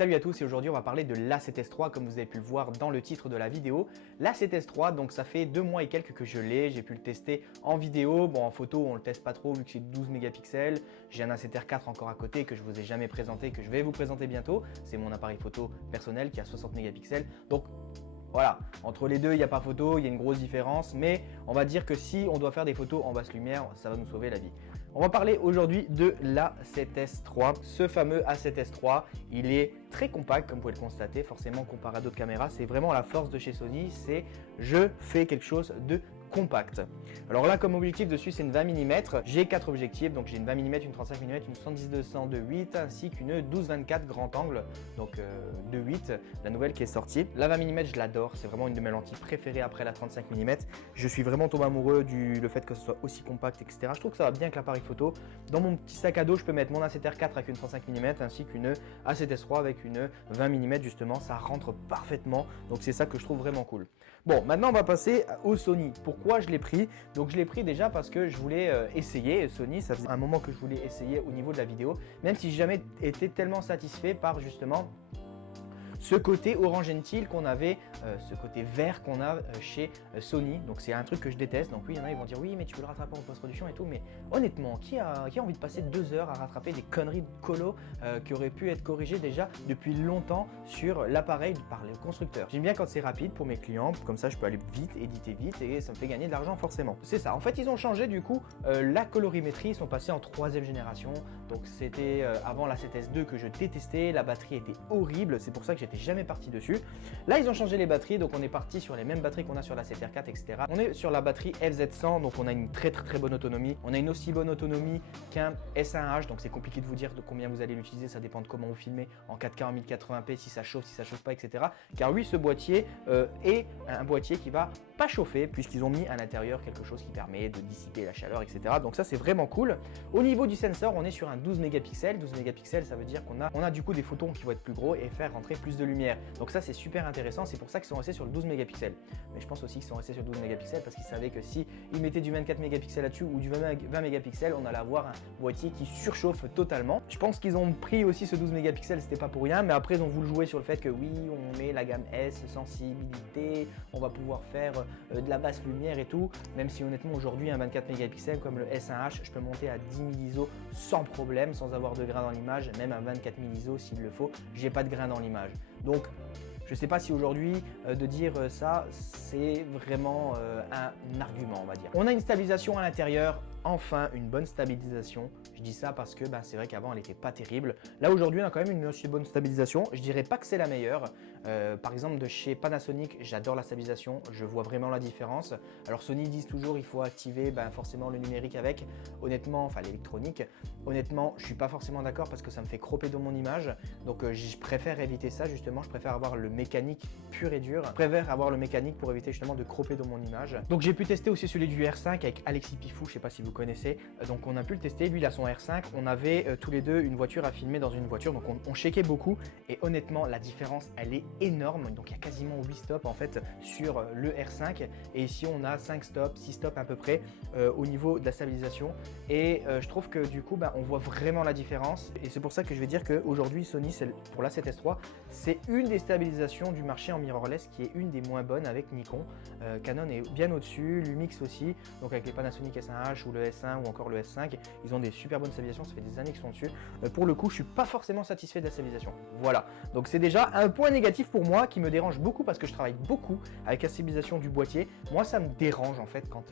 Salut à tous et aujourd'hui on va parler de l'A7S3 comme vous avez pu le voir dans le titre de la vidéo. L'A7S3, donc ça fait 2 mois et quelques que je l'ai, j'ai pu le tester en vidéo. Bon, en photo on le teste pas trop vu que c'est 12 mégapixels. J'ai un A7R4 encore à côté que je vous ai jamais présenté, que je vais vous présenter bientôt. C'est mon appareil photo personnel qui a 60 mégapixels. Donc voilà, entre les deux, il n'y a pas photo, il y a une grosse différence, mais on va dire que si on doit faire des photos en basse lumière, ça va nous sauver la vie. On va parler aujourd'hui de l'A7S3. Ce fameux A7S3, il est très compact, comme vous pouvez le constater, forcément comparé à d'autres caméras. C'est vraiment la force de chez Sony, c'est je fais quelque chose de compact. Alors là, comme objectif dessus, c'est une 20 mm. J'ai 4 objectifs, donc j'ai une 20 mm, une 35 mm, une 70-200 de 8 ainsi qu'une 12-24 grand angle, donc de 8, la nouvelle qui est sortie. La 20 mm, je l'adore, c'est vraiment une de mes lentilles préférées après la 35 mm. Je suis vraiment tombé amoureux du fait que ce soit aussi compact, etc. Je trouve que ça va bien avec l'appareil photo. Dans mon petit sac à dos, je peux mettre mon A7R4 avec une 35 mm ainsi qu'une A7S3 avec une 20 mm justement, ça rentre parfaitement. Donc c'est ça que je trouve vraiment cool. Bon, maintenant on va passer au Sony. Pourquoi je l'ai pris? Donc je l'ai pris déjà parce que je voulais essayer Sony. Ça faisait un moment que je voulais essayer au niveau de la vidéo, même si j'ai jamais été tellement satisfait par justement ce côté orange gentil qu'on avait, ce côté vert qu'on a chez Sony. Donc c'est un truc que je déteste. Donc oui, il y en a, ils vont dire oui, mais tu peux le rattraper en post-production et tout. Mais honnêtement, qui a envie de passer 2 heures à rattraper des conneries de colo qui auraient pu être corrigées déjà depuis longtemps sur l'appareil par le constructeur? J'aime bien quand c'est rapide pour mes clients, comme ça je peux aller vite, éditer vite et ça me fait gagner de l'argent forcément. C'est ça. En fait, ils ont changé du coup la colorimétrie. Ils sont passés en 3e génération. Donc c'était avant la 7S2 que je détestais. La batterie était horrible. C'est pour ça que j'étais jamais parti dessus. Là, ils ont changé les batteries, donc on est parti sur les mêmes batteries qu'on a sur la 7R4, etc. On est sur la batterie FZ100, donc on a une très bonne autonomie. On a une aussi bonne autonomie qu'un S1H, donc c'est compliqué de vous dire de combien vous allez l'utiliser, ça dépend de comment vous filmez en 4K, en 1080p, si ça chauffe pas, etc. Car oui, ce boîtier est un boîtier qui va pas chauffer puisqu'ils ont mis à l'intérieur quelque chose qui permet de dissiper la chaleur, etc. Donc ça, c'est vraiment cool. Au niveau du sensor, on est sur un 12 mégapixels. 12 mégapixels, ça veut dire qu'on a du coup des photons qui vont être plus gros et faire rentrer plus de lumière. Donc ça, c'est super intéressant. C'est pour ça qu'ils sont restés sur le 12 mégapixels. Mais je pense aussi qu'ils sont restés sur le 12 mégapixels parce qu'ils savaient que si ils mettaient du 24 mégapixels là-dessus ou du 20 mégapixels, on allait avoir un boîtier qui surchauffe totalement. Je pense qu'ils ont pris aussi ce 12 mégapixels, c'était pas pour rien. Mais après, ils ont voulu jouer sur le fait que oui, on met la gamme S, sensibilité, on va pouvoir faire de la basse lumière et tout. Même si honnêtement, aujourd'hui, un 24 mégapixels comme le S1H, je peux monter à 10 000 ISO sans problème, sans avoir de grain dans l'image. Même à 24 000 ISO s'il le faut, j'ai pas de grain dans l'image. Donc, je ne sais pas si aujourd'hui de dire ça, c'est vraiment un argument, on va dire. On a une stabilisation à l'intérieur, enfin une bonne stabilisation. Je dis ça parce que c'est vrai qu'avant elle n'était pas terrible. Là aujourd'hui on a quand même une aussi bonne stabilisation. Je dirais pas que c'est la meilleure. Par exemple de chez Panasonic, j'adore la stabilisation. Je vois vraiment la différence. Alors Sony disent toujours il faut activer forcément le numérique avec. Honnêtement, enfin l'électronique. Honnêtement, je suis pas forcément d'accord parce que ça me fait cropper dans mon image. Donc je préfère éviter ça justement. Je préfère avoir le mécanique pur et dur. Je préfère avoir le mécanique pour éviter justement de cropper dans mon image. Donc j'ai pu tester aussi celui du R5 avec Alexis Pifou. Je sais pas si vous connaissez. Donc on a pu le tester. Lui il a son R5. On avait tous les deux une voiture à filmer dans une voiture. Donc on checkait beaucoup et honnêtement la différence elle est énorme. Donc il y a quasiment 8 stops en fait sur le R5 et ici on a 5 stops, 6 stops à peu près au niveau de la stabilisation et je trouve que du coup on voit vraiment la différence et c'est pour ça que je vais dire qu'aujourd'hui Sony pour la 7S3 c'est une des stabilisations du marché en mirrorless qui est une des moins bonnes avec Nikon. Canon est bien au-dessus, Lumix aussi, donc avec les Panasonic S1H ou le S1 ou encore le S5, ils ont des super bonnes stabilisations, ça fait des années qu'ils sont dessus. Pour le coup, je suis pas forcément satisfait de la stabilisation. Voilà, donc c'est déjà un point négatif pour moi qui me dérange beaucoup parce que je travaille beaucoup avec la stabilisation du boîtier. Moi, ça me dérange en fait quand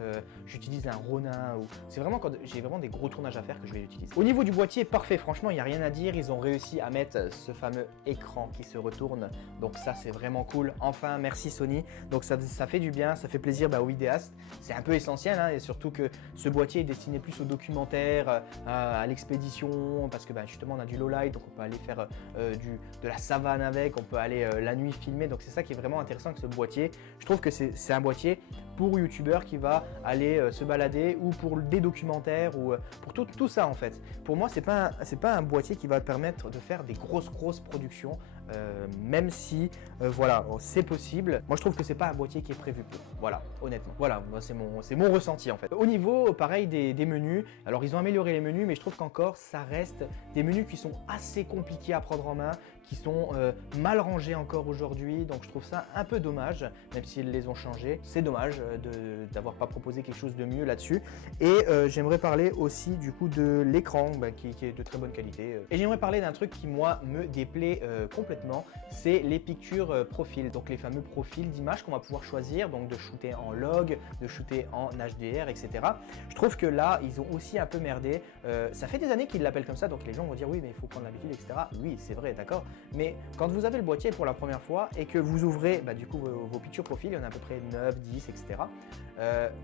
j'utilise un Ronin ou c'est vraiment quand j'ai vraiment des gros tournages à faire que je vais l'utiliser. Au niveau du boîtier, parfait, franchement, il n'y a rien à dire. Ils ont réussi à mettre ce fameux écran qui se retourne, donc ça c'est vraiment cool. Enfin, merci Sony. Donc ça fait du bien, ça fait plaisir aux vidéastes. C'est un peu essentiel et surtout que ce boîtier est destiné plus au documentaire, à l'expédition, parce que justement on a du low light, donc on peut aller faire de la savane avec, on peut aller la nuit filmer. Donc c'est ça qui est vraiment intéressant avec ce boîtier. Je trouve que c'est un boîtier pour youtubeur qui va aller se balader ou pour des documentaires ou pour tout ça en fait. Pour moi, c'est pas un boîtier qui va te permettre de faire des grosses productions, même si voilà, c'est possible. Moi, je trouve que c'est pas un boîtier qui est prévu pour. Voilà, honnêtement. Voilà, c'est mon ressenti en fait. Au niveau, pareil, des menus. Alors, ils ont amélioré les menus, mais je trouve qu'encore, ça reste des menus qui sont assez compliqués à prendre en main, qui sont mal rangés encore aujourd'hui, donc je trouve ça un peu dommage, même s'ils les ont changés. C'est dommage d'avoir pas proposé quelque chose de mieux là-dessus. Et j'aimerais parler aussi du coup de l'écran qui est de très bonne qualité. Et j'aimerais parler d'un truc qui moi me déplaît complètement, c'est les pictures profil, donc les fameux profils d'images qu'on va pouvoir choisir, donc de shooter en log, de shooter en HDR, etc. Je trouve que là, ils ont aussi un peu merdé. Ça fait des années qu'ils l'appellent comme ça, donc les gens vont dire oui, mais il faut prendre l'habitude, etc. Oui, c'est vrai, d'accord. Mais quand vous avez le boîtier pour la première fois et que vous ouvrez du coup vos pictures profil, il y en a à peu près 9, 10, etc.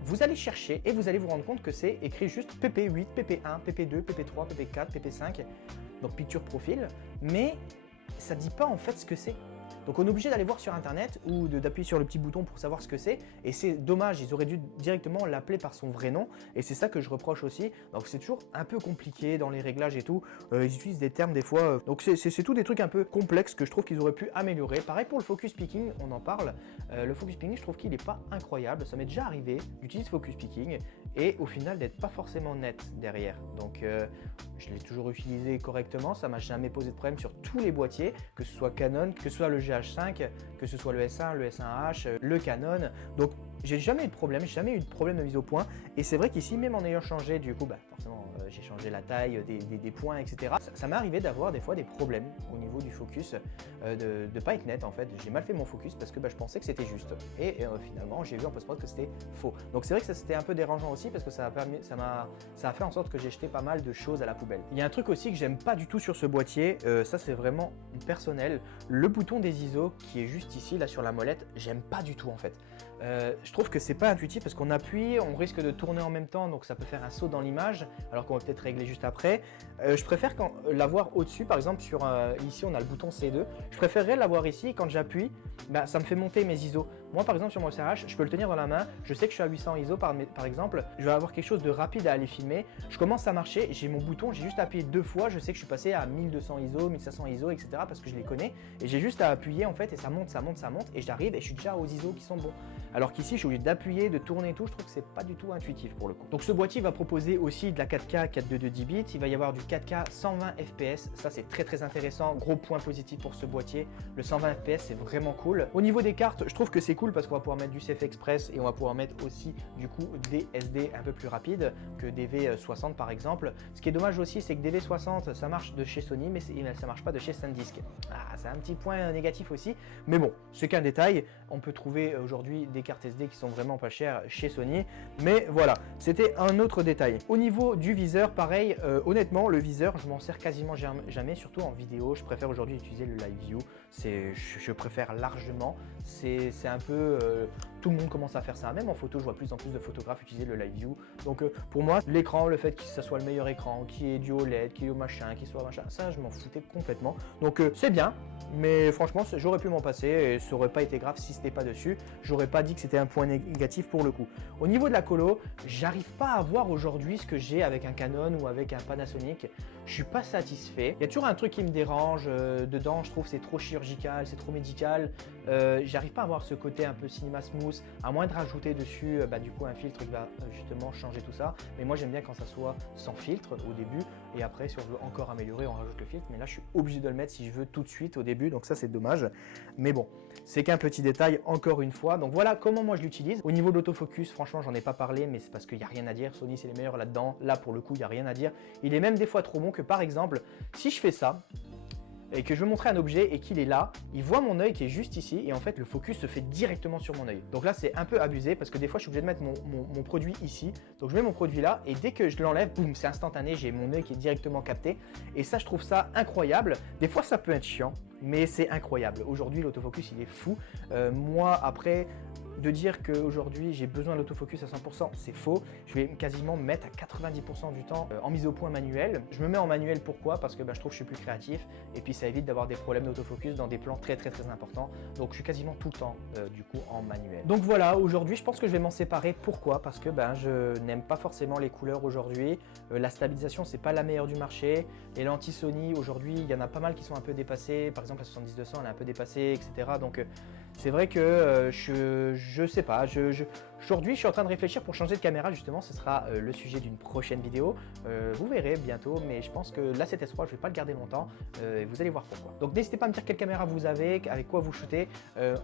Vous allez chercher et vous allez vous rendre compte que c'est écrit juste PP8, PP1, PP2, PP3, PP4, PP5, donc picture profil, mais ça ne dit pas en fait ce que c'est. Donc on est obligé d'aller voir sur internet ou d'appuyer sur le petit bouton pour savoir ce que c'est, et c'est dommage, ils auraient dû directement l'appeler par son vrai nom, et c'est ça que je reproche aussi. Donc c'est toujours un peu compliqué dans les réglages et tout, ils utilisent des termes des fois, donc c'est tout des trucs un peu complexes que je trouve qu'ils auraient pu améliorer. Pareil pour le focus picking, on en parle, le focus picking je trouve qu'il n'est pas incroyable, ça m'est déjà arrivé d'utiliser focus picking et au final d'être pas forcément net derrière. Donc je l'ai toujours utilisé correctement, ça m'a jamais posé de problème sur tous les boîtiers, que ce soit Canon, que ce soit le GH5, que ce soit le S1, le S1H, le Canon. Donc j'ai jamais eu de problème, de mise au point. Et c'est vrai qu'ici, même en ayant changé, du coup, forcément, j'ai changé la taille des points, etc. Ça m'est arrivé d'avoir des fois des problèmes au niveau du focus, de ne pas être net en fait. J'ai mal fait mon focus parce que je pensais que c'était juste. Et finalement, j'ai vu en post-prod que c'était faux. Donc c'est vrai que ça c'était un peu dérangeant aussi parce que ça a fait en sorte que j'ai jeté pas mal de choses à la poubelle. Il y a un truc aussi que j'aime pas du tout sur ce boîtier, ça c'est vraiment personnel. Le bouton des ISO qui est juste ici, là sur la molette, j'aime pas du tout en fait. Je trouve que c'est pas intuitif parce qu'on appuie, on risque de tourner en même temps, donc ça peut faire un saut dans l'image, alors qu'on va peut-être régler juste après. Je préfère l'avoir au-dessus, par exemple ici on a le bouton C2, je préférerais l'avoir ici, quand j'appuie, ça me fait monter mes ISO. Moi par exemple sur mon SRH, je peux le tenir dans la main, je sais que je suis à 800 ISO par exemple, je vais avoir quelque chose de rapide à aller filmer, je commence à marcher, j'ai mon bouton, j'ai juste appuyé 2 fois, je sais que je suis passé à 1200 ISO, 1500 ISO, etc. parce que je les connais, et j'ai juste à appuyer en fait, et ça monte, et j'arrive et je suis déjà aux ISO qui sont bons. Alors qu'ici, je suis obligé d'appuyer, de tourner et tout, je trouve que c'est pas du tout intuitif pour le coup. Donc ce boîtier va proposer aussi de la 4K 422 10 bits, il va y avoir du 4K 120 fps, ça c'est très intéressant, gros point positif pour ce boîtier, le 120 fps c'est vraiment cool. Au niveau des cartes, je trouve que c'est cool parce qu'on va pouvoir mettre du CF Express et on va pouvoir mettre aussi du coup des SD un peu plus rapides que des V60 par exemple. Ce qui est dommage aussi, c'est que des V60 ça marche de chez Sony, mais ça marche pas de chez SanDisk. C'est un petit point négatif aussi, mais bon, c'est qu'un détail. On peut trouver aujourd'hui des cartes SD qui sont vraiment pas chères chez Sony, mais voilà, c'était un autre détail. Au niveau du viseur, pareil, honnêtement, le viseur, je m'en sers quasiment jamais, surtout en vidéo. Je préfère aujourd'hui utiliser le Live View, je préfère largement. C'est un peu, tout le monde commence à faire ça, même en photo, je vois plus en plus de photographes utiliser le Live View. Donc pour moi, l'écran, le fait que ça soit le meilleur écran, qu'il y ait du OLED, qu'il y ait machin, qu'il soit machin, ça je m'en foutais complètement. Donc c'est bien, mais franchement, j'aurais pu m'en passer et ça aurait pas été grave si c'était pas dessus. J'aurais pas dit que c'était un point négatif pour le coup. Au niveau de la colo, j'arrive pas à voir aujourd'hui ce que j'ai avec un Canon ou avec un Panasonic. Je suis pas satisfait. Il y a toujours un truc qui me dérange dedans. Je trouve c'est trop chirurgical, c'est trop médical. J'arrive pas à voir ce côté un peu cinéma smooth, à moins de rajouter dessus du coup un filtre qui va justement changer tout ça. Mais moi j'aime bien quand ça soit sans filtre au début, et après si on veut encore améliorer on rajoute le filtre. Mais là je suis obligé de le mettre si je veux tout de suite au début, donc ça c'est dommage. Mais bon, c'est qu'un petit détail encore une fois. Donc voilà comment moi je l'utilise. Au niveau de l'autofocus, franchement j'en ai pas parlé, mais c'est parce qu'il n'y a rien à dire. Sony c'est les meilleurs là-dedans. Là pour le coup il n'y a rien à dire. Il est même des fois trop bon que par exemple si je fais ça et que je veux montrer un objet et qu'il est là, il voit mon œil qui est juste ici et en fait le focus se fait directement sur mon œil. Donc là c'est un peu abusé parce que des fois je suis obligé de mettre mon produit ici, donc je mets mon produit là et dès que je l'enlève, boum, c'est instantané, j'ai mon œil qui est directement capté et ça je trouve ça incroyable. Des fois ça peut être chiant, mais c'est incroyable. Aujourd'hui l'autofocus il est fou. Moi après, de dire qu'aujourd'hui j'ai besoin de l'autofocus à 100%, c'est faux. Je vais quasiment me mettre à 90% du temps en mise au point manuel. Je me mets en manuel pourquoi? Parce que je trouve que je suis plus créatif et puis ça évite d'avoir des problèmes d'autofocus dans des plans très importants. Donc je suis quasiment tout le temps du coup en manuel. Donc voilà, aujourd'hui je pense que je vais m'en séparer. Pourquoi? Parce que je n'aime pas forcément les couleurs aujourd'hui. La stabilisation c'est pas la meilleure du marché. Les lentilles Sony aujourd'hui il y en a pas mal qui sont un peu dépassées. Par exemple la 70-200 elle est un peu dépassée, etc. Donc c'est vrai que je je sais pas, aujourd'hui je suis en train de réfléchir pour changer de caméra justement, ce sera le sujet d'une prochaine vidéo. Vous verrez bientôt, mais je pense que l'A7S3 je ne vais pas le garder longtemps et vous allez voir pourquoi. Donc n'hésitez pas à me dire quelle caméra vous avez, avec quoi vous shootez.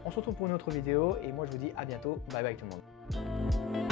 On se retrouve pour une autre vidéo et moi je vous dis à bientôt, bye bye tout le monde.